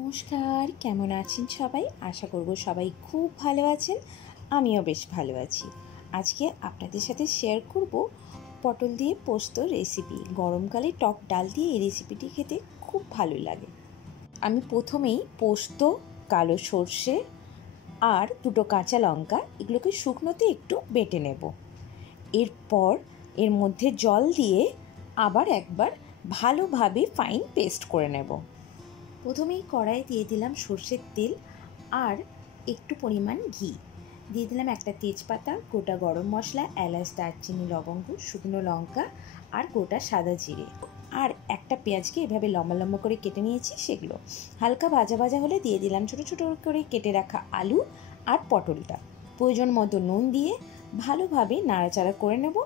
নমস্কার, কেমন আছেন সবাই? আশা করব সবাই খুব ভালো আছেন। আমিও বেশ ভালো আছি। আজকে আপনাদের সাথে শেয়ার করব পটল দিয়ে পোস্ত রেসিপি। গরমকালে টক ডাল দিয়ে এই রেসিপিটি খেতে খুব ভালো লাগে। আমি প্রথমেই পোস্ত, কালো সর্ষে আর দুটো কাঁচা লঙ্কা এগুলোকে শুকনোতে একটু বেটে নেব। এরপর এর মধ্যে জল দিয়ে আবার একবার ভালোভাবে ফাইন পেস্ট করে নেব। প্রথমেই কড়াইয়ে দিয়ে দিলাম সর্ষের তেল আর একটু পরিমাণ ঘি। দিয়ে দিলাম একটা তেজপাতা, গোটা গরম মশলা, এলাচ, দারচিনি, লবঙ্গ, শুকনো লঙ্কা আর গোটা সাদা জিরে। আর একটা পেঁয়াজকে এভাবে লম্বা লম্বা করে কেটে নিয়েছি, সেগুলো হালকা ভাজা ভাজা হলে দিয়ে দিলাম ছোটো ছোটো করে কেটে রাখা আলু আর পটলটা। প্রয়োজন মতো নুন দিয়ে ভালোভাবে নাড়াচাড়া করে নেব।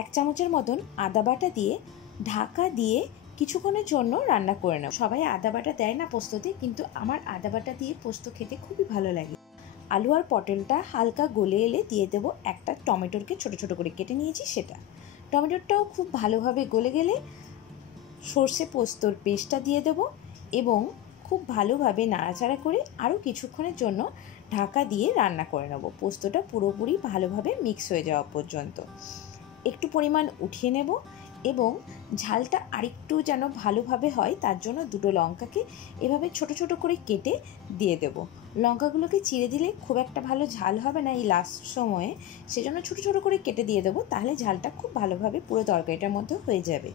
1 চামচের মতন আদা বাটা দিয়ে ঢাকা দিয়ে কিছুক্ষণের জন্য রান্না করে নেব। সবাই আদা বাটা দেয় না পোস্ততে, কিন্তু আমার আদা বাটা দিয়ে পোস্ত খেতে খুবই ভালো লাগে। আলু আর পটলটা হালকা গলে এলে দিয়ে দেবো একটা টমেটোকে ছোট ছোট করে কেটে নিয়েছি সেটা। টমেটোটাও খুব ভালোভাবে গলে গেলে সর্ষে পোস্তর পেস্টটা দিয়ে দেব এবং খুব ভালোভাবে নাড়াচাড়া করে আরও কিছুক্ষণের জন্য ঢাকা দিয়ে রান্না করে নেব। পোস্তটা পুরোপুরি ভালোভাবে মিক্স হয়ে যাওয়া পর্যন্ত একটু পরিমাণ উঠিয়ে নেব এবং ঝালটা আরেকটু যেন ভালোভাবে হয় তার জন্য দুটো লঙ্কাকে এভাবে ছোট ছোট করে কেটে দিয়ে দেব। লঙ্কাগুলোকে চিড়ে দিলে খুব একটা ভালো ঝাল হবে না এই লাস্ট সময়ে, সেজন্য ছোট ছোট করে কেটে দিয়ে দেবো, তাহলে ঝালটা খুব ভালোভাবে পুরো তরকারিটার মধ্যে হয়ে যাবে।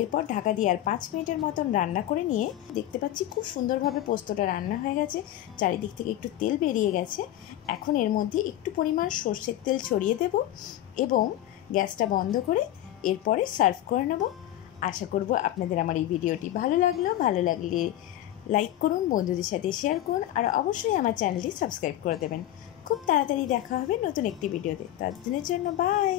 এরপর ঢাকা দিয়ে আর 5 মিনিটের মতন রান্না করে নিয়ে দেখতে পাচ্ছি খুব সুন্দরভাবে পোস্তটা রান্না হয়ে গেছে, চারিদিক থেকে একটু তেল বেরিয়ে গেছে। এখন এর মধ্যে একটু পরিমাণ সর্ষের তেল ছড়িয়ে দেব এবং গ্যাসটা বন্ধ করে এরপরে সার্ভ করে নেব। আশা করব আপনাদের আমার এই ভিডিওটি ভালো লাগলে লাইক করুন, বন্ধুদের সাথে শেয়ার করুন আর অবশ্যই আমার চ্যানেলটি সাবস্ক্রাইব করে দেবেন। খুব তাড়াতাড়ি দেখা হবে নতুন একটি ভিডিওতে। তার দিনের জন্য বাই।